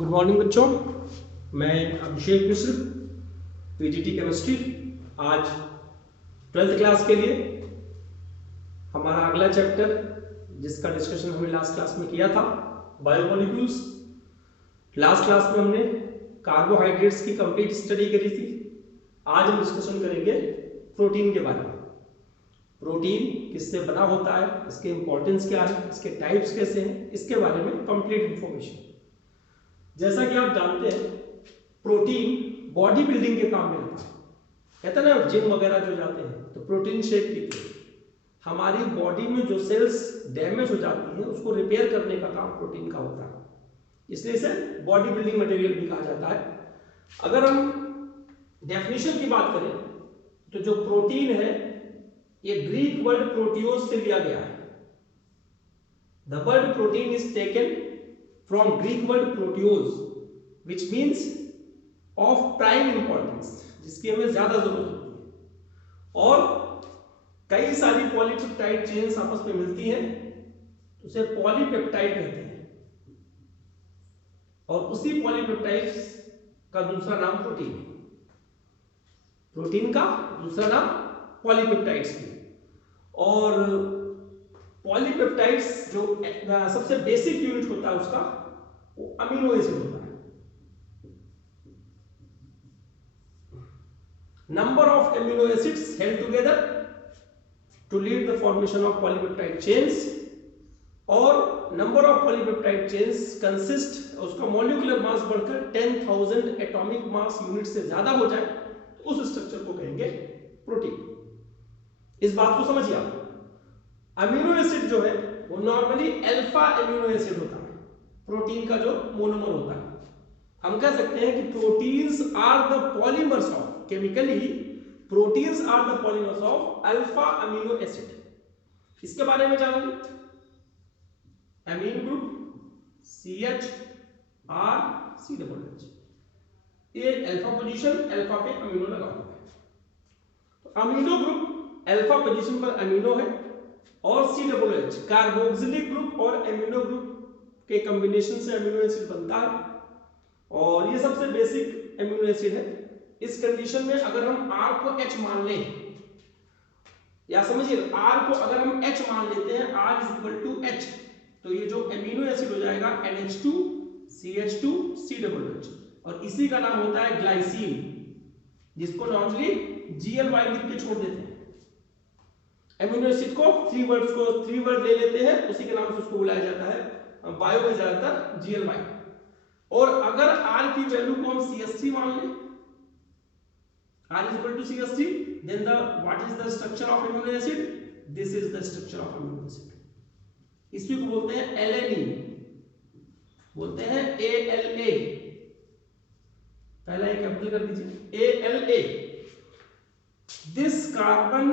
Good morning बच्चों, मैं अभिषेक मिश्र, PGT chemistry. आज 12th क्लास के लिए हमारा अगला चैप्टर, जिसका डिस्कशन हमने लास्ट क्लास में किया था, बायोमोलिक्यूल्स। लास्ट क्लास में हमने कार्बोहाइड्रेट्स की कंप्लीट स्टडी करी थी। आज हम डिस्कशन करेंगे प्रोटीन के बारे में। प्रोटीन किससे बना होता है, इसके इंपॉर्टेंस क्या है, इसके टाइप्स कैसे हैं, इसके बारे में कंप्लीट इंफॉर्मेशन। जैसा कि आप जानते हैं, प्रोटीन बॉडी बिल्डिंग के काम में आता है। कहते हैं ना, जिम वगैरह जो जाते हैं तो प्रोटीन शेक पीते हैं। हमारी बॉडी में जो सेल्स डैमेज हो जाती हैं उसको रिपेयर करने का काम प्रोटीन का होता है, इसलिए इसे बॉडी बिल्डिंग मटेरियल भी कहा जाता है। अगर हम डेफिनेशन की बात करें तो जो प्रोटीन है ये ग्रीक वर्ड प्रोटियोस से लिया गया है। The word protein is taken from Greek word proteose, which means of prime importance, जिसकी हमें ज्यादा जरूरत होती है। और कई सारी पॉलीपेप्टाइड चेन्स आपस में मिलती हैं, उसे पॉलीपेप्टाइड कहते हैं। और उसी पॉलीपेप्टाइड्स का दूसरा नाम प्रोटीन है। प्रोटीन का दूसरा नाम पॉलीपेप्टाइड्स है। और पॉलीपेप्टाइड्स जो सबसे बेसिक यूनिट होता है उसका, वो अमीनो एसिड होता है। Number of amino acids held together to lead the formation of polypeptide chains. और number of polypeptide chains consist, उसका मॉलिक्यूलर मास बढ़कर 10,000 एटॉमिक मास यूनिट से ज्यादा हो जाए तो उस स्ट्रक्चर को कहेंगे प्रोटीन। इस बात को समझिए आप। अमीनो एसिड जो है वो नॉर्मली अल्फा अमीनो एसिड होता है, प्रोटीन का जो मोनोमर होता है। हम कह सकते हैं कि proteins are the polymers of, chemically proteins are the polymers of alpha amino acid. इसके बारे में जानेंगे। Amine group CH R CH, ये अल्फा पोजीशन, अल्फा पे अमीनो लगा हुआ है। तो अमीनो ग्रुप अल्फा पोजीशन पर अमीनो है, और CH कार्बोक्सिलिक ग्रुप और अमीनो ग्रुप के कॉम्बिनेशन से अमीनो एसिड बनता है। और ये सबसे बेसिक अमीनो एसिड है। इस कंडीशन में अगर हम R को H मान लें, या समझिए R को अगर हम H मान लेते हैं, R is equal to H, तो ये जो अमीनो एसिड हो जाएगा NH2 CH2 CH। और इसी का नाम होता है ग्लाइसिन, जिसको नॉर्मली GLY लिख के छोड़ देते हैं। अमीनो एसिड को थ्री वर्ड ले लेते हैं, उसी के नाम से उसको बुलाया जाता है बायो में ज्यादातर GLY। और अगर R की वैल्यू को हम CH3 मान लें, R is equal to CH3, then what is the structure of amino acid? This is the structure of amino acid. इसी को बोलते हैं एलेनिन, बोलते हैं ALA। पहला एक कैपिटल कर दीजिए, ALA। This carbon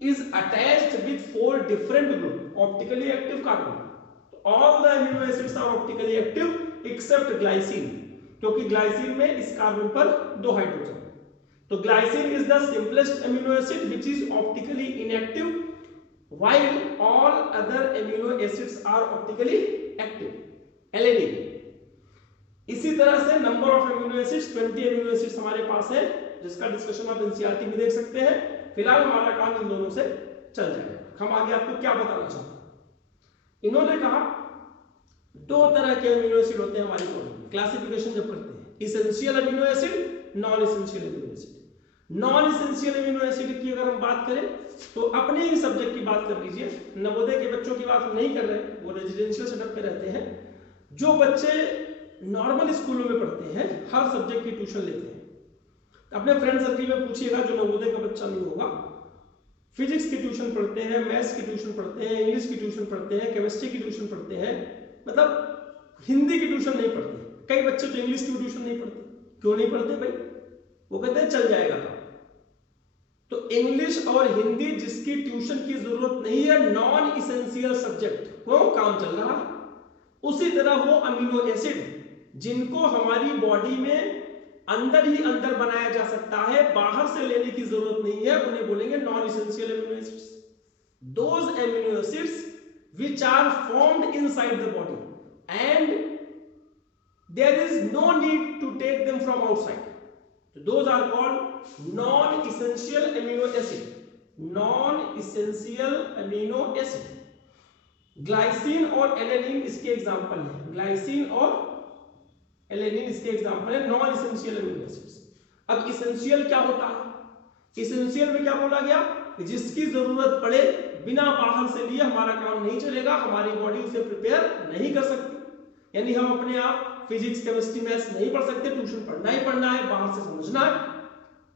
is attached with 4 different group optically active carbon. All the amino acids are optically active except glycine, क्योंकि ग्लाइसिन में इस कार्बन पर 2 हाइड्रोजन। तो glycine is the simplest amino acid which is optically inactive, while all other amino acids are optically active, alanine। इसी तरह से number of amino acids 20 amino acids हमारे पास है, जिसका डिस्कशन आप एनसीईआरटी में देख सकते हैं। फिलहाल हमारा काम इन दोनों से चल जाएगा। हम आगे आपको क्या बताना चाहते हैं, इन्होंने कहा 2 तरह के अमीनो एसिड होते हैं हमारी बॉडी में। क्लासिफिकेशन जब करते हैं, essential amino acid, non essential amino acid. Non essential amino acid की अगर हम बात करें तो अपने ही सब्जेक्ट की बात कर लीजिए। नवोदय के बच्चों की बात हम नहीं कर रहे हैं, वो रेजिडेंशियल सेटअप पे रहते हैं। जो बच्चे नॉर्मल स्कूलों में पढ़ते हैं, हर सब्जेक्ट की ट्यूशन लेते हैं, अपने फ्रेंड सर्किल में पूछिएगा जो नवोदय का बच्चा नहीं होगा, फिजिक्स की ट्यूशन पढ़ते हैं, मैथ्स की ट्यूशन पढ़ते हैं, इंग्लिश की ट्यूशन पढ़ते हैं, केमिस्ट्री की ट्यूशन पढ़ते हैं, मतलब हिंदी की ट्यूशन नहीं पढ़ते। कई बच्चे तो इंग्लिश की ट्यूशन नहीं पढ़ते। क्यों नहीं पढ़ते भाई? वो कहते हैं चल जाएगा काम। तो इंग्लिश और हिंदी जिसकी ट्यूशन की जरूरत नहीं है, नॉन इसेंशियल सब्जेक्ट, वो काम चल रहा है। उसी तरह वो अमीनो एसिड जिनको हमारी बॉडी में अंदर ही अंदर बनाया जा सकता है, बाहर से लेने की जरूरत नहीं है, उन्हें बोलेंगे non essential amino acids. Those amino acids which are formed inside the body and there is no need to take them from outside. So those are called non-essential amino acid. Non-essential amino acid. Glycine और alanine इसके example है, glycine और alanine इसके example है non essential amino acids. अब essential क्या होता है? इसेंशियल में क्या बोला गया कि जिसकी जरूरत पड़े बिना बाहर से लिए हमारा काम नहीं चलेगा, हमारी बॉडी उसे प्रिपेयर नहीं कर सकती। यानी हम अपने आप फिजिक्स केमिस्ट्री मैथ्स नहीं पढ़ सकते, ट्यूशन पढ़ना ही पढ़ना है, बाहर से समझना है।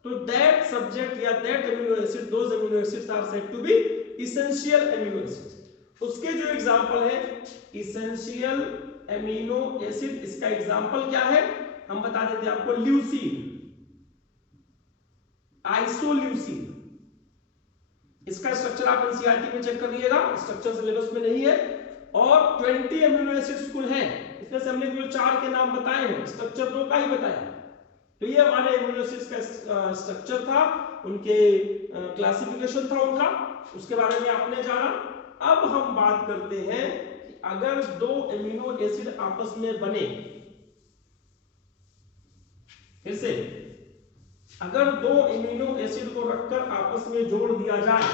तो दैट सब्जेक्ट या that amino acid, those amino acids are said to be essential amino acids. उसके जो एग्जांपल है इसेंशियल एमिनो एसिड, इसका एग्जांपल क्या है हम बता देते हैं आपको। ल्यूसीन, आइसोल्यूसीन, इसका स्ट्रक्चर आप एनसीईआरटी में चेक कर लीजिएगा, स्ट्रक्चर सिलेबस में नहीं है। और 20 एमिनो एसिड्स कुल हैं, इसमें से हमने केवल 4 के नाम बताए हैं, स्ट्रक्चर 2 का ही बताया। तो ये हमारे एमिनो एसिड्स का स्ट्रक्चर था, उनके क्लासिफिकेशन था उनका, उसके बारे में आपने जाना। अब हम बात करते हैं कि अगर 2 एमिनो एसिड आपस में बने, फिर से अगर 2 एमिनो एसिड को रखकर आपस में जोड़ दिया जाए,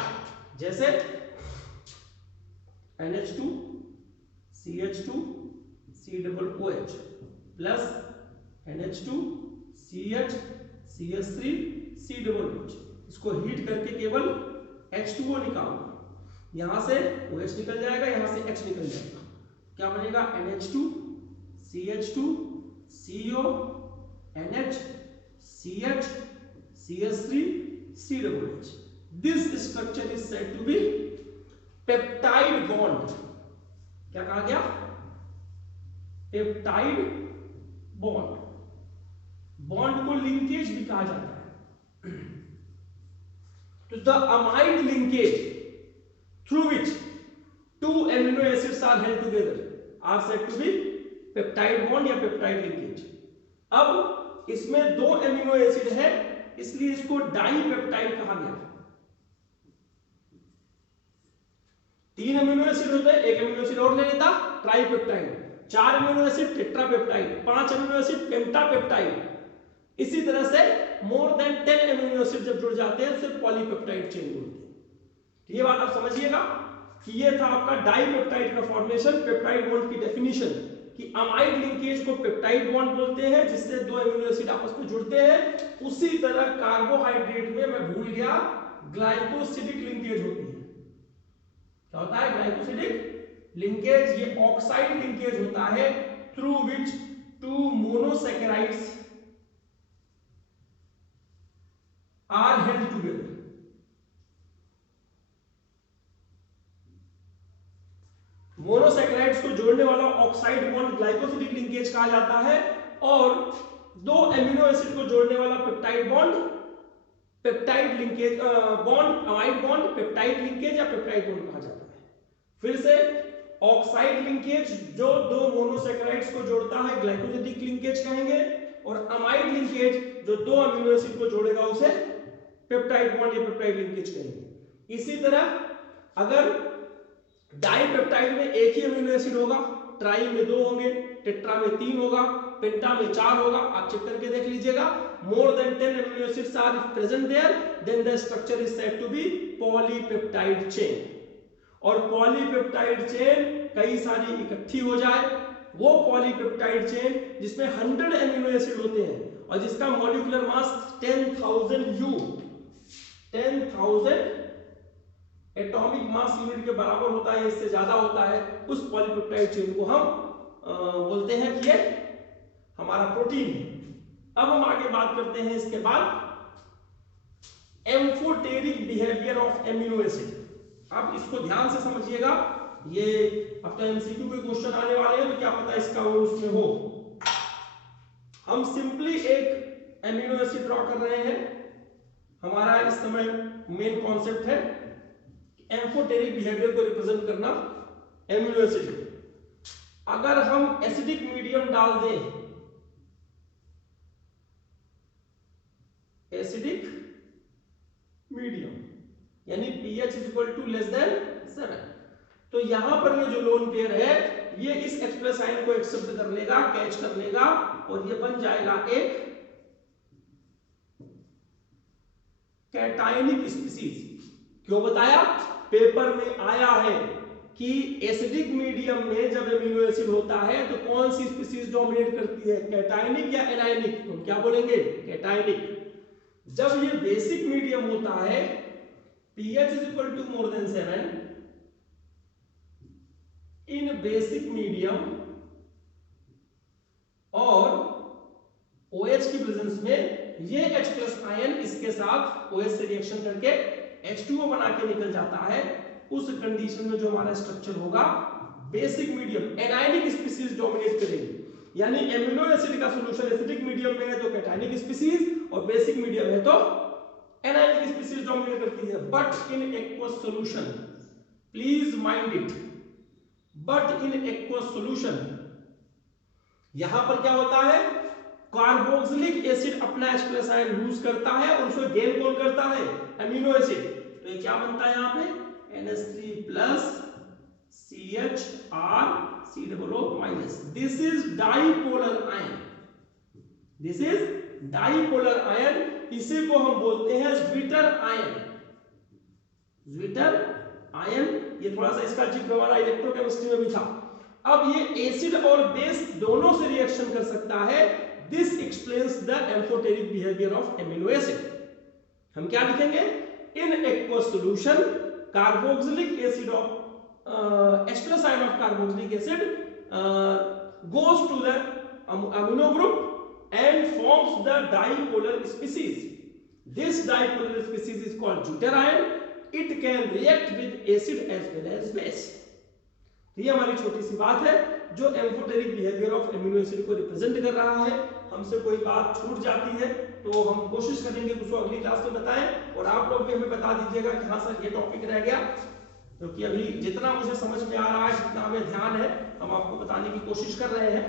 जैसे NH2 CH2 COOH plus NH2 CH CH3 COOH, इसको हीट करके केवल H2O निकालो, यहां से OH निकल जाएगा, यहां से H निकल जाएगा, क्या बनेगा NH2 CH2 CO NH CH CH3 COOH. This structure is said to be peptide bond. क्या कहा गया? Peptide bond. बॉन्ड को लिंकेज भी कहा जाता है। तो the amide linkage through which 2 amino acids are held together are said to be peptide bond या peptide linkage। अब इसमें 2 एमिनो एसिड है, इसलिए इसको डाइपेप्टाइड कहा गया। 3 एमिनो एसिड होते हैं, 1 एमिनो एसिड और ले लेता tripeptide, 4 amino acid tetrapeptide, 5 amino acid pentapeptide. इसी तरह से मोर देन 10 एमिनो एसिड जब जुड़ जाते हैं तो पॉलीपेप्टाइड चेन बोलते हैं। ये बात आप समझिएगा कि ये था आपका डाइपेप्टाइड का फॉर्मेशन, पेप्टाइड बॉन्ड की डेफिनेशन कि अमाइड लिंकेज को पेप्टाइड बॉन्ड बोलते हैं, जिससे 2 एमिनो एसिड आपस में जुड़ते हैं। उसी तरह कार्बोहाइड्रेट में मैं भूल गया ग्लाइकोसिडिक लिंकेज होती है। क्या होता है ग्लाइकोसिडिक लिंकेज? ये ऑक्साइड लिंकेज होता है through which 2 monosaccharides are held together. Monosaccharides को जोड़ने वाला ऑक्साइड बॉन्ड ग्लाइकोसिडिक लिंकेज कहा जाता है, और 2 एमिनो एसिड को जोड़ने वाला peptide bond peptide linkage bond, amide bond peptide linkage या पेप्टाइड बॉन्ड कहा जाता है। फिर से ऑक्साइड लिंकेज जो 2 मोनोसैकेराइड्स को जोड़ता है ग्लाइकोसिडिक लिंकेज कहेंगे, और अमाइड लिंकेज जो 2 अमीनो एसिड को जोड़ेगा उसे पेप्टाइड बॉन्ड या पेप्टाइड लिंकेज कहेंगे। इसी तरह अगर डाइपेप्टाइड में एक ही अमीनो एसिड होगा, ट्राई में 2 होंगे, टेट्रा में 3 होगा, पेंटा में 4 होगा, आप चेक करके देख लीजिएगा। More than 10 amino acids are present there, then the structure is said to be polypeptide chain. और पॉलीपेप्टाइड चेन कई सारी इकट्ठी हो जाए, वो पॉलीपेप्टाइड चेन जिसमें 100 अमीनो एसिड होते हैं और जिसका molecular mass 10,000 U 10,000 atomic mass unit के बराबर होता है, इससे ज्यादा होता है, उस पॉलीपेप्टाइड चेन को हम बोलते हैं कि ये हमारा प्रोटीन है। अब हम आगे बात करते हैं इसके बाद amphoteric behaviour of amino acid. अब इसको ध्यान से समझिएगा, ये अब तो एमसीक्यू के क्वेश्चन आने वाले हैं, तो क्या पता इसका वो उसमें हो। हम सिंपली एक एमिनो एसिड ड्रॉ कर रहे हैं। हमारा इस समय मेन कॉन्सेप्ट है एम्फोटेरिक बिहेवियर को रिप्रेजेंट करना एमिनो एसिड। अगर हम एसिडिक मीडियम डाल दें, एसिडिक मीडियम यानी pH is equal to less than 7, तो यहां पर ये जो लोन पेयर है ये इस H प्लस आयन को एक्सेप्ट कर लेगा, कैच कर लेगा और ये बन जाएगा एक कैटायनिक स्पीसीज। क्यों बताया? पेपर में आया है कि एसिडिक मीडियम में जब एमिनो एसिड होता है तो कौन सी स्पीसीज डोमिनेट करती है, कैटायनिक या एनायनिक? तो क्या बोलेंगे? कैटायनिक। जब ये बेसिक मीडियम होता है, pH is equal to more than 7, in basic medium और OH की प्रेजेंस में ये H प्लस आयन इसके साथ OH से रिएक्शन करके H2O बना के निकल जाता है। उस कंडीशन में जो हमारा स्ट्रक्चर होगा basic medium anionic species dominate करेगी। यानी एमिनो एसिड का सॉल्यूशन एसिडिक मीडियम में है तो कैटायनिक स्पीसीज और बेसिक मीडियम है तो एनायनिक स्पीसीज डोमिनेट करती है। But in aqueous solution, please mind it, but in aqueous solution यहां पर क्या होता है, कार्बोक्सिलिक एसिड अपना H प्लस आयन लूज करता है और उसको गेन कौन करता है, एमिनो एसिड। तो ये क्या बनता है यहां पे, NH3 plus CHR COO minus. This is dipolar ion, this is dipolar ion. इसी को हम बोलते हैं ज्विटर आयन, ज्विटर आयन। ये थोड़ा सा इसका जिक्र हमारा इलेक्ट्रोकेमिस्ट्री में भी था। अब ये एसिड और बेस दोनों से रिएक्शन कर सकता है। This explains the amphoteric behaviour of amino acid. हम क्या लिखेंगे, in aqueous solution carboxylic acid of H plus ion of carboxylic acid goes to the amino group and forms the dipolar species. This dipolar species is called deuter ion. It can react with acid as well as base. ये हमारी छोटी सी बात है जो amphoteric behaviour of amino acid को represent कर रहा है। हमसे कोई बात छूट जाती है तो हम कोशिश करेंगे उसको अगली क्लास में बताएं, और आप लोग भी हमें बता दीजिएगा कि हाँ सर ये टॉपिक रह गया, क्योंकि अभी जितना मुझे समझ में आ रहा है, जितना हमें ध्यान है, हम आपको बताने की कोशिश कर रहे हैं।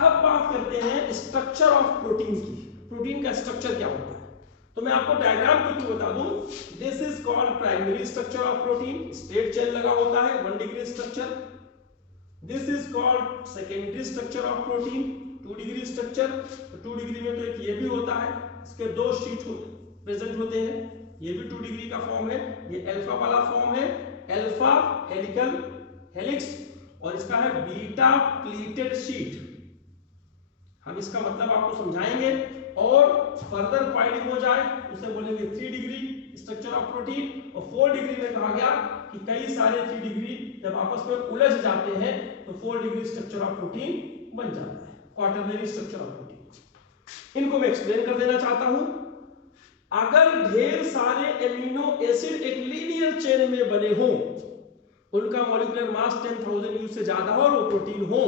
अब बात करते हैं स्ट्रक्चर ऑफ प्रोटीन की। प्रोटीन का स्ट्रक्चर क्या होता है, तो मैं आपको डायग्राम के थ्रू बता दूं। This is called primary structure of protein, straight chain लगा होता है 1 degree structure. This is called secondary structure of protein, 2 degree structure. तो 2 डिग्री में तो एक ये भी होता है, इसके 2 शीट प्रेजेंट होते हैं, ये भी 2 डिग्री का फॉर्म है। ये अल्फा वाला फॉर्म है, अल्फा हेलिकल हेलिक्स, और इसका है बीटा प्लीटेड शीट। हम इसका मतलब आपको समझाएंगे, और फर्दर कॉइलिंग हो जाए उसे बोलेंगे 3 डिग्री स्ट्रक्चर ऑफ प्रोटीन। और 4 डिग्री में कहा गया कि कई सारे 3 डिग्री जब आपस में उलझ जाते हैं तो 4 डिग्री स्ट्रक्चर ऑफ प्रोटीन बन जाता है, क्वाटरनरी स्ट्रक्चर ऑफ प्रोटीन। इनको मैं एक्सप्लेन कर देना चाहता हूं। अगर ढेर सारे एमिनो एसिड एक लीनियर चेन में बने हों, उनका मॉलिक्यूलर मास 10,000 U से ज्यादा हो और वो प्रोटीन हो,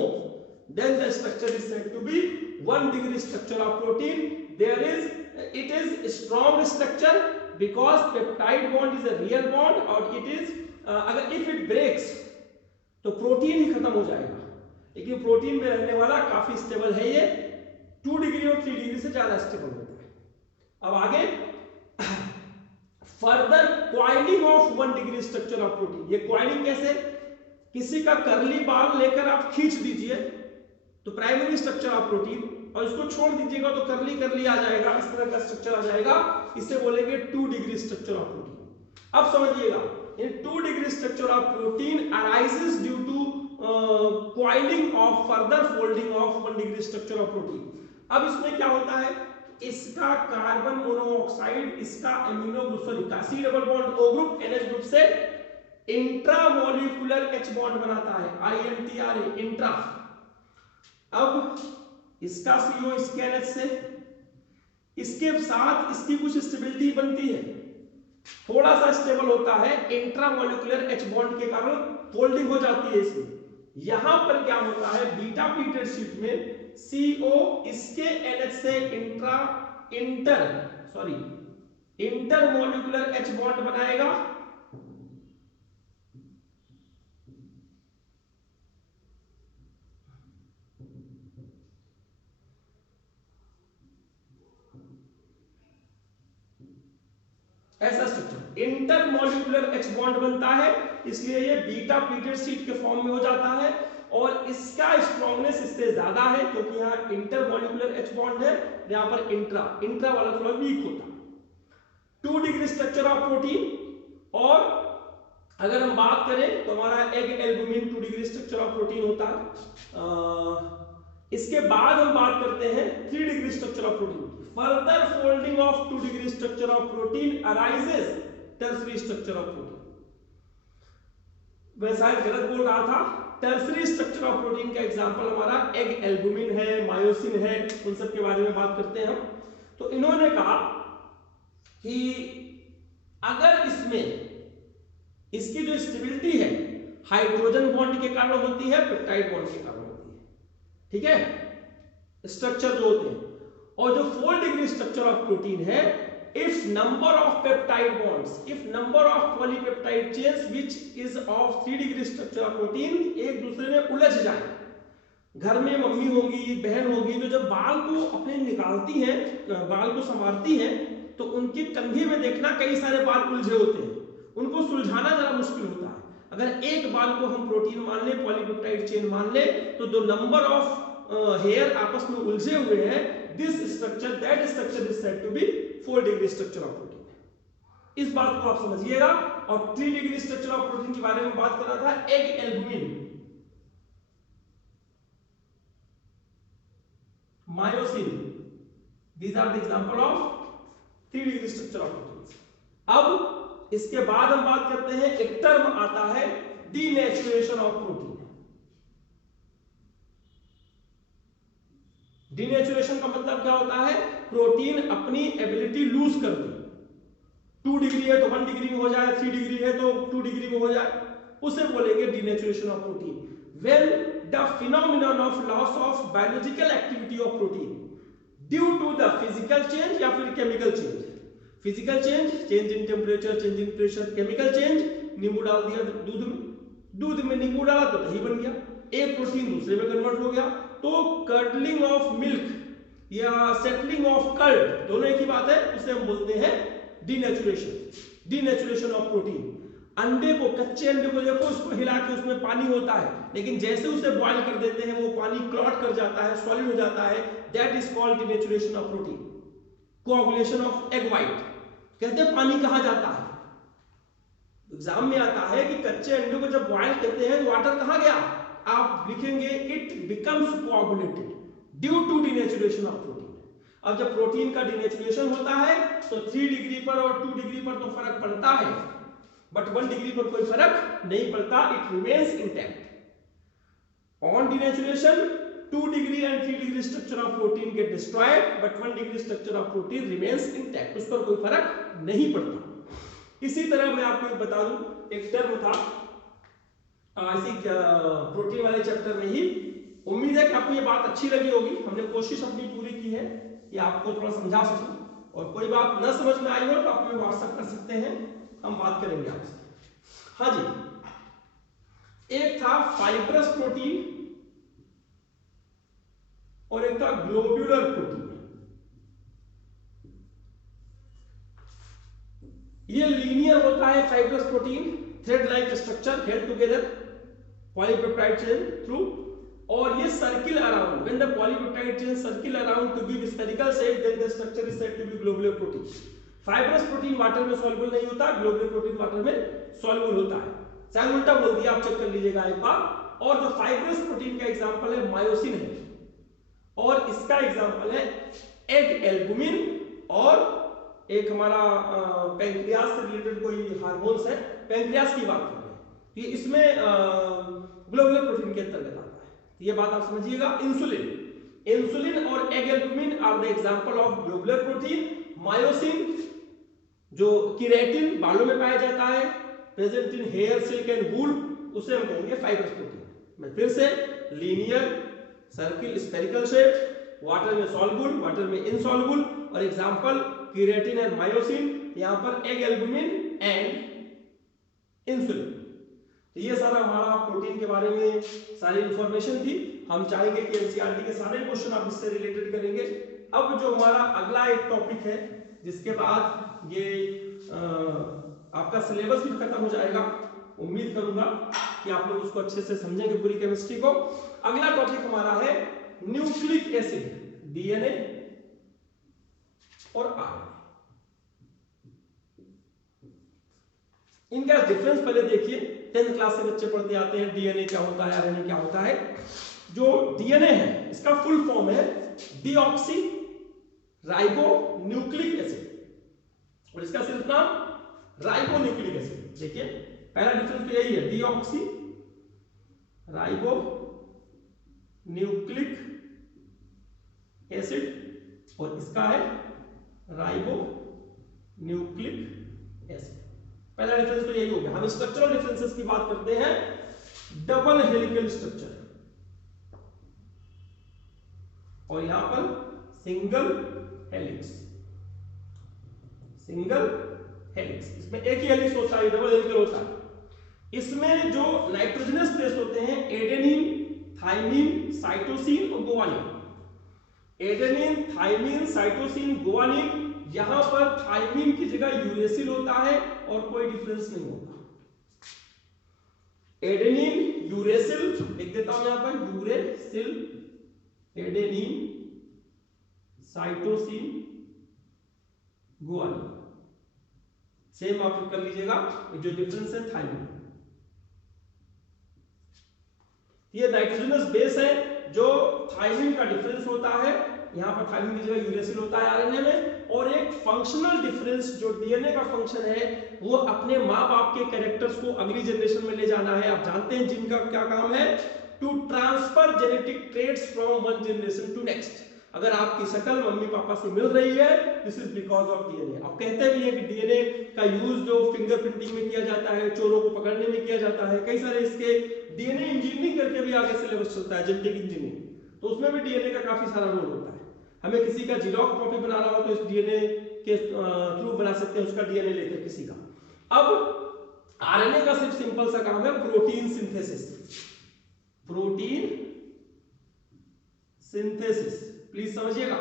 then the structure is said to be 1 degree structure of protein. It is a strong structure because peptide bond is a real bond, और it is अगर if it breaks तो protein ही खत्म हो जाएगा, लेकिन प्रोटीन में रहने वाला काफी स्टेबल है। ये 2 डिग्री और 3 डिग्री से ज्यादा स्टेबल होता है। अब आगे further coiling of 1 degree structure of protein. ये क्वाइलिंग कैसे, किसी का कर्ली बाल लेकर आप खींच दीजिए तो प्राइमरी स्ट्रक्चर ऑफ प्रोटीन, और इसको छोड़ दीजिएगा तो कर्ली कर्ली आ जाएगा, इस तरह का स्ट्रक्चर आ जाएगा। इसे बोलेंगे 2 डिग्री स्ट्रक्चर ऑफ प्रोटीन। अब समझिएगा, in 2 degree structure of protein arises due to coiling of further folding of 1 degree structure of protein. अब इसमें क्या होता है, इसका कार्बन मोनोऑक्साइड, इसका amino group, sorry C double bond O group NH group से इंट्रामोलिकुलर H बॉन्ड बनाता है, INTRA, इंट्रा। अब इसका CO इसके NH से, इसके साथ इसकी कुछ स्टेबिलिटी बनती है, थोड़ा सा स्टेबल होता है, इंट्रामोलिकुलर H बॉन्ड के कारण फोल्डिंग हो जाती है इसमें। यहां पर क्या होता है, बीटा प्लीटेड शीट में CO इसके NH से इंटरमोलिकुलर H बॉन्ड बनाएगा, ऐसा स्ट्रक्चर। इंटरमॉलिक्यूलर H बॉन्ड बनता है, इसलिए ये बीटा प्लीटेड शीट के फॉर्म में हो जाता है और इसका स्ट्रॉन्गनेस इससे ज्यादा है क्योंकि यहाँ इंटरमॉलिक्यूलर H बॉन्ड है, यहाँ पर इंट्रा वाला थोड़ा वीक होता है। 2 डिग्री स्ट्रक्चर ऑफ प्रोटीन। और अगर हम बात करें तो हमारा egg albumin 2 degree structure of protein होता है। इसके बाद हम बात करते हैं 3 degree structure of protein. Further folding of 2 degree structure of protein arises tertiary structure of protein. मैं शायद गलत बोल रहा था, टर्सरी स्ट्रक्चर ऑफ प्रोटीन का एग्जांपल हमारा एग एल्बुमिन है, मायोसिन है, उन सब के बारे में बात करते हैं हम। तो इन्होंने कहा कि अगर इसमें इसकी जो स्टेबिलिटी है हाइड्रोजन बॉन्ड के कारण होती है, पेप्टाइड बॉन्ड के कारण होती है, ठीक है, स्ट्रक्चर जो होते हैं। और जो 4 डिग्री स्ट्रक्चर ऑफ प्रोटीन है, if number of peptide bonds, if number of polypeptide chains which is of 3 degree structure of protein एक दूसरे में उलझ जाए। घर में मम्मी होगी, बहन होगी, तो जब बाल को अपने निकालती हैं, बाल को संवारती हैं, तो उनके कंधे में देखना कई सारे बाल उलझे होते हैं, उनको सुलझाना जरा मुश्किल होता है। अगर एक बाल को हम प्रोटीन मान ले, पॉलीपेप्टाइड चेन मान ले, तो जो नंबर ऑफ हेयर आपस में उलझे हुए हैं, this structure, that structure is said to be 4 degree structure of protein. इस बात को आप समझिएगा। और 3 डिग्री स्ट्रक्चर ऑफ प्रोटीन के बारे में बात कर रहा था, egg albumin, myosin, these are the example of 3 degree structure of protein. अब इसके बाद हम बात करते हैं, एक टर्म आता है डीनेचुरेशन ऑफ प्रोटीन। डीनेचुरेशन का मतलब क्या होता है? प्रोटीन अपनी एबिलिटी लूज कर दे। 2 डिग्री है तो 1 डिग्री में हो जाए, 3 डिग्री है तो 2 डिग्री में हो जाए, उसे बोलेंगे denaturation of protein. When the phenomenon of loss of biological activity of protein due to the physical change या फिर chemical change. Physical change, change in temperature, change in pressure. Chemical change, नींबू डाल दिया दूध में, दूध में नींबू डाला तो दही बन गया, एक प्रोटीन दूसरे में कन्वर्ट हो गया। तो कर्डलिंग ऑफ मिल्क या सेटलिंग ऑफ कर्ड, दोनों एक ही बात है, उसे हम बोलते हैं डीनेचुरेशन, डीनेचुरेशन ऑफ प्रोटीन। अंडे को, कच्चे अंडे को देखो, उसको हिला के उसमें पानी होता है, लेकिन जैसे उसे बॉयल कर देते हैं वो पानी क्लॉट कर जाता है, सॉलिड हो जाता है, that is called denaturation of protein. Coagulation of egg white, कहते हैं पानी कहाँ जाता है? एग्जाम में आता है कि कच्चे अंडे को जब बॉयल करते हैं तो वाटर कहाँ गया? आप लिखेंगे it becomes coagulated due to denaturation of protein. अब जब प्रोटीन का डीनेचुरेशन होता है तो 3 डिग्री पर और 2 डिग्री पर तो फर्क पड़ता है, बट 1 डिग्री पर कोई फर्क नहीं पड़ता, it remains intact. On denaturation 2 degree and 3 degree structure of protein get destroyed, but 1 degree structure of protein remains intact, उस पर कोई फर्क नहीं पड़ता। इसी तरह मैं आपको एक बता दूं, एक टर्म था इसी प्रोटीन वाले चैप्टर में ही, उम्मीद है कि आपको ये बात अच्छी लगी होगी। हमने कोशिश अपनी पूरी की है कि आपको थोड़ा समझा सकूं, और कोई बात न समझ में आई हो तो आप मुझे व्हाट्सएप कर सकते हैं, हम बात करेंगे आपसे। हाँ जी, एक था फाइब्रस प्रोटीन और एक था ग्लोब्यूलर प्रोटीन। ये लीनियर होता है fibrous protein, thread like structure held together polypeptide chain through, और ये circle around, when the polypeptide chain circle around to give spherical shape, then the structure is said to be globular protein. Fibrous protein water में soluble नहीं होता, globular protein water में soluble होता है। शायद उल्टा बोल दिया, आप चेक कर लीजिएगा एक बार। और जो फाइब्रस प्रोटीन का एग्जांपल है मायोसिन है, और इसका एग्जांपल है एग एल्बुमिन, और एक हमारा पैंक्रियास से रिलेटेड कोई हार्मोन्स है, पैंक्रियास की बात कर रहे हैं, ये इसमें ग्लोबुलर प्रोटीन के अंतर्गत आता है। ये बात आप समझिएगा। इंसुलिन, इंसुलिन और egg albumin are the example of globular protein. Myosin जो केराटिन बालों में पाया जाता है, present in hair, silk and wool, उसे हम कहेंगे फाइब्रस प्रोटीन। मैं फिर से, linear, circle, spherical shape, water में सॉल्युबल, वाटर में इनसॉल्युबल, और एग्जांपल केराटिन एंड मायोसिन, यहां पर एग एल्बुमिन एंड इंसुलिन। तो ये सारा हमारा प्रोटीन के बारे में सारी इंफॉर्मेशन थी। हम चाहेंगे कि एनसीईआरटी के सारे क्वेश्चन आप इससे रिलेटेड करेंगे। अब जो हमारा अगला एक टॉपिक है, जिसके बाद ये आपका सिलेबस भी खत्म हो जाएगा। उम्मीद करूंगा कि आप लोग उसको अच्छे से समझेंगे पूरी केमिस्ट्री को। अगला टॉपिक हमारा है न्यूक्लिक एसिड, डीएनए और आरएनए। इनका डिफरेंस पहले देखिए, 10th क्लास से बच्चे पढ़ते आते हैं डीएनए क्या होता है, आरएनए क्या होता है। जो डीएनए है इसका फुल फॉर्म है डीऑक्सी राइबो न्यूक्लिक एसिड, और इसका सिर्फ नाम राइबो न्यूक्लिक एसिड। देखिए पहला डिफरेंस तो यही है, डीऑक्सी राइबो न्यूक्लिक एसिड, और इसका है राइबो न्यूक्लिक एसिड। पहला डिफरेंस तो यही हो गया। हम स्ट्रक्चरल डिफरेंसेस की बात करते हैं। डबल हेलिकल स्ट्रक्चर और यहां पर सिंगल हेलिक्स, सिंगल हेलिक्स। इसमें एक ही हेलिक्स होता है, डबल हेलिकल होता है। इसमें जो नाइट्रोजनस बेस होते हैं एडेनिन, थाइमिन, साइटोसिन और guanine. Adenine, thymine, cytosine, guanine, यहां पर थाइमिन की जगह यूरेसिल होता है और कोई डिफरेंस नहीं होता। एडेनिन, यूरेसिल, लिख देता हूं यहां पर uracil, adenine, cytosine, guanine. Same आप कर लीजिएगा, जो डिफरेंस है थाइमिन। ये नाइट्रोजनस बेस है, जो थाइमिन का डिफरेंस होता है, यहां पर थाइमिन की जगह यूरेसिल होता है आरएनए में। और एक फंक्शनल डिफरेंस जो डीएनए का फंक्शन है, वो अपने मां बाप के कैरेक्टर्स को अगली जनरेशन में ले जाना है। आप जानते हैं जिनका क्या काम है, to transfer genetic traits from one generation to next. अगर आपकी शक्ल मम्मी पापा से मिल रही है, this is because of DNA. आप कहते भी हैं कि डीएनए का यूज जो फिंगरप्रिंटिंग में किया जाता है, चोरों को पकड़ने में किया जाता है, कई सारे इसके डीएनए इंजीनियरिंग करके भी आगे सिलेबस चलता है, जेनेटिक इंजीनियरिंग, तो उसमें भी डीएनए का काफी सारा रोल होता है। हमें किसी का जीरोक्स कॉपी बनाना हो तो इस डीएनए के थ्रू बना सकते हैं, उसका डीएनए लेकर किसी का। अब आरएनए का सिर्फ सिंपल सा काम है protein synthesis, protein synthesis, please समझिएगा।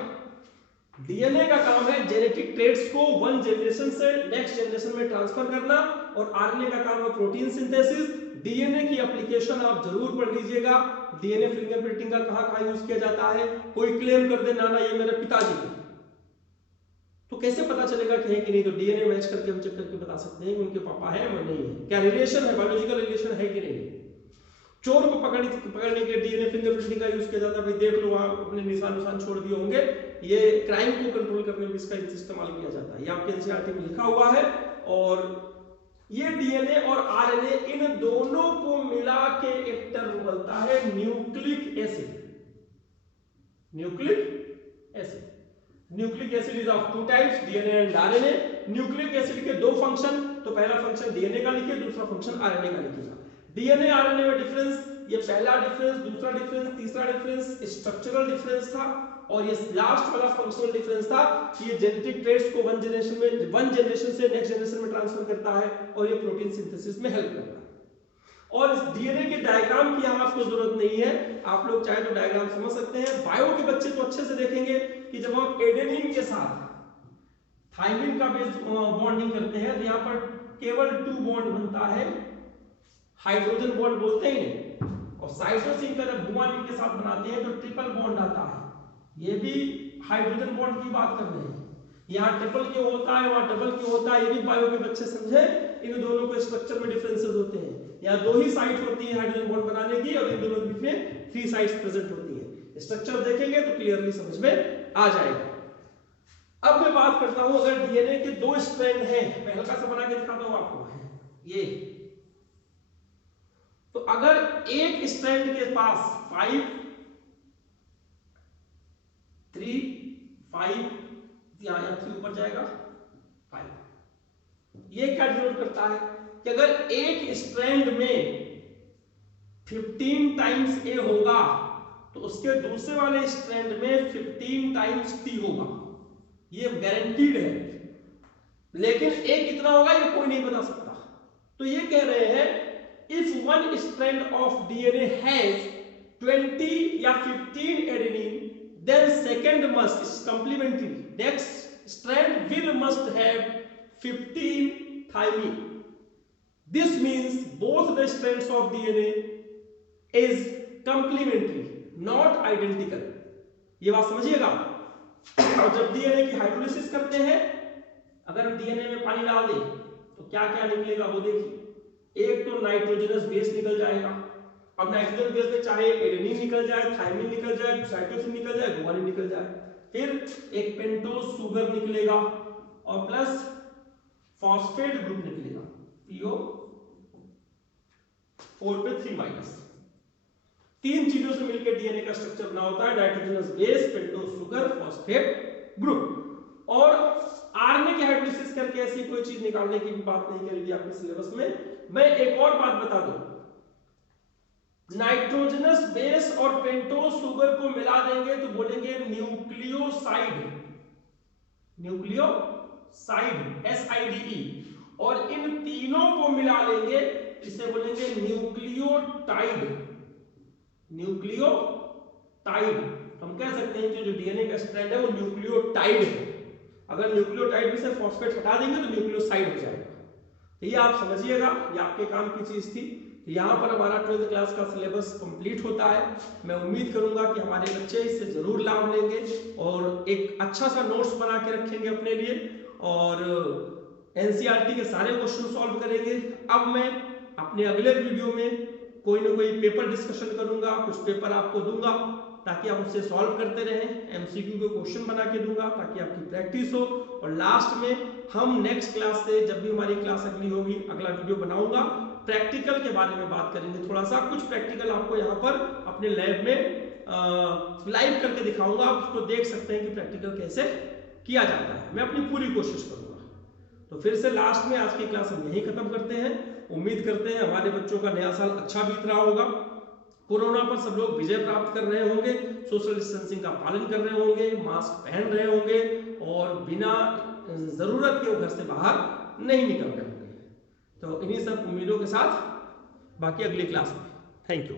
डीएनए का काम है जेनेटिक ट्रेट्स को वन जनरेशन से नेक्स्ट जनरेशन में ट्रांसफर करना, और आरएनए का काम है प्रोटीन सिंथेसिस। डीएनए की एप्लीकेशन आप जरूर पढ़ लीजिएगा। डीएनए फिंगरप्रिंटिंग का कहां यूज किया जाता है। कोई क्लेम कर दे नाना ये मेरे पिताजी का, तो कैसे पता चलेगा कि है कि नहीं, तो डीएनए मैच करके हम चेक करके बता सकते हैं कि उनके पापा है या नहीं है, क्या रिलेशन है, बायोलॉजिकल रिलेशन है कि नहीं। चोर को पकड़ने के डीएनए फिंगरप्रिंटिंग का यूज किया जाता है। भाई देख लो वहां अपने निशान छोड़ दिए होंगे, ये क्राइम को कंट्रोल करने में इसका इस्तेमाल किया जाता है। ये आपके एनसीईआरटी में लिखा हुआ है। और ये डीएनए और आरएनए इन दोनों को मिला के एक टर्म बनता है nucleic acid. Nucleic acid, nucleic acid is of two types, DNA and RNA. Nucleic acid के दो फंक्शन, तो पहला फंक्शन डीएनए का लिखिए, दूसरा फंक्शन आरएनए का लिखिएगा। डीएनए आरएनए में डिफरेंस, ये पहला डिफरेंस, दूसरा डिफरेंस, तीसरा डिफरेंस स्ट्रक्चरल डिफरेंस था, और ये लास्ट वाला फंक्शनल डिफरेंस था कि ये जेनेटिक ट्रेट्स को वन जनरेशन से नेक्स्ट जनरेशन में ट्रांसफर करता है, और ये प्रोटीन सिंथेसिस में हेल्प करता है। और इस डीएनए के डायग्राम की यहां आपको जरूरत नहीं है, आप लोग चाहे तो डायग्राम समझ सकते हैं। बायो के बच्चे तो अच्छे से देखेंगे कि जब हम एडेनिन के साथ थाइमिन का बेस बॉन्डिंग करते हैं, तो यहां पर केवल 2 बॉन्ड बनता है, हाइड्रोजन बॉन्ड बोलते हैं। और साइटोसिन का जब गुआनिन के साथ बनाते हैं तो ट्रिपल बॉन्ड आता है। ये भी हाइड्रोजन बॉन्ड की बात कर रहे हैं। यहाँ ट्रिपल क्यों होता है, वहां डबल क्यों होता है, ये भी बायो के बच्चे समझे। इन दोनों के स्ट्रक्चर में डिफरेंसेस होते हैं। यहाँ 2 ही साइट होती है हाइड्रोजन बॉन्ड बनाने की, और इन दोनों के बीच में 3 साइट्स प्रेजेंट होती है। स्ट्रक्चर देखेंगे तो क्लियरली समझ में आ जाएगा। अब मैं बात करता हूं, अगर डीएनए के 2 स्ट्रैंड हैं, मैं हल्का सा बना के दिखाता हूं आपको, ये तो अगर एक स्ट्रैंड के पास 5 3 5, यहां 3 ऊपर जाएगा 5, ये क्या डिनोट करता है कि अगर एक स्ट्रैंड में 15 टाइम्स ए होगा तो उसके दूसरे वाले स्ट्रैंड में 15 टाइम्स टी होगा। ये गारंटीड है, लेकिन ए कितना होगा ये कोई नहीं बता सकता। तो ये कह रहे हैं if one strand of DNA has 20 या 15 adenine, then second must is complementary. Next strand will must have 15 thymine. This means both the strands of DNA is complementary not identical. ये बात समझिएगा। और जब डीएनए की हाइड्रोलिसिस करते हैं, अगर हम डीएनए में पानी डाल दें तो क्या क्या निकलेगा वो देखिए। एक तो नाइट्रोजनस बेस निकल जाएगा। अब नाइट्रोजन बेस में चाहे एडेनिन निकल जाए, थायमिन निकल जाए, साइटोसिन निकल जाए, गुआनिन निकल जाए, फिर एक पेंटोज सुगर निकलेगा और प्लस फॉस्फेट ग्रुप निकलेगा, PO 4 पे 3 माइनस। तीन चीजों से मिलकर डीएनए का स्ट्रक्चर बना होता है, nitrogenous base, pentose sugar, phosphate group. और आरएनए की हाइड्रोलिसिस करके ऐसी कोई चीज निकालने की भी बात नहीं करेगी आपके सिलेबस में। मैं एक और बात बता दूं, नाइट्रोजनस बेस और पेंटोज सुगर को मिला देंगे तो बोलेंगे न्यूक्लियोसाइड, न्यूक्लियोसाइड SIDE, और इन तीनों को मिला लेंगे इसे बोलेंगे न्यूक्लियोटाइड, न्यूक्लियोटाइड। हम कह सकते हैं कि जो डीएनए का स्ट्रैंड है वो न्यूक्लियोटाइड है। अगर न्यूक्लियोटाइड में से फॉस्फेट हटा देंगे तो न्यूक्लियोसाइड हो जाएगा। तो ये आप समझिएगा, ये आपके काम की चीज थी। यहाँ पर हमारा 12th क्लास का सिलेबस कंप्लीट होता है। मैं उम्मीद करूंगा कि हमारे बच्चे इससे जरूर लाभ लेंगे और एक अच्छा सा नोट्स बना के रखेंगे अपने लिए और एनसीईआरटी के सारे क्वेश्चन सॉल्व करेंगे। अब मैं अपने अगले वीडियो में कोई ना कोई पेपर डिस्कशन करूंगा, कुछ पेपर आपको दूंगा ताकि आप उससे सॉल्व करते रहें। एमसीक्यू के क्वेश्चन बना के दूंगा ताकि आपकी प्रैक्टिस हो। और लास्ट में हम नेक्स्ट क्लास से, जब भी हमारी क्लास अगली होगी, अगला वीडियो बनाऊंगा, प्रैक्टिकल के बारे में बात करेंगे। थोड़ा सा कुछ प्रैक्टिकल आपको यहाँ पर अपने लैब में लाइव करके दिखाऊंगा। आप उसको देख सकते हैं कि प्रैक्टिकल कैसे किया जाता है। मैं अपनी पूरी कोशिश करूंगा। तो फिर से लास्ट में आज की क्लास हम यहीं खत्म करते हैं। उम्मीद करते हैं हमारे बच्चों का नया साल अच्छा बीत रहा होगा। कोरोना पर सब लोग विजय प्राप्त कर रहे होंगे, सोशल डिस्टेंसिंग का पालन कर रहे होंगे, मास्क पहन रहे होंगे और बिना जरूरत के वो घर से बाहर नहीं निकल रहे होंगे। तो इन्हीं सब उम्मीदों के साथ बाकी अगली क्लास में। Thank you.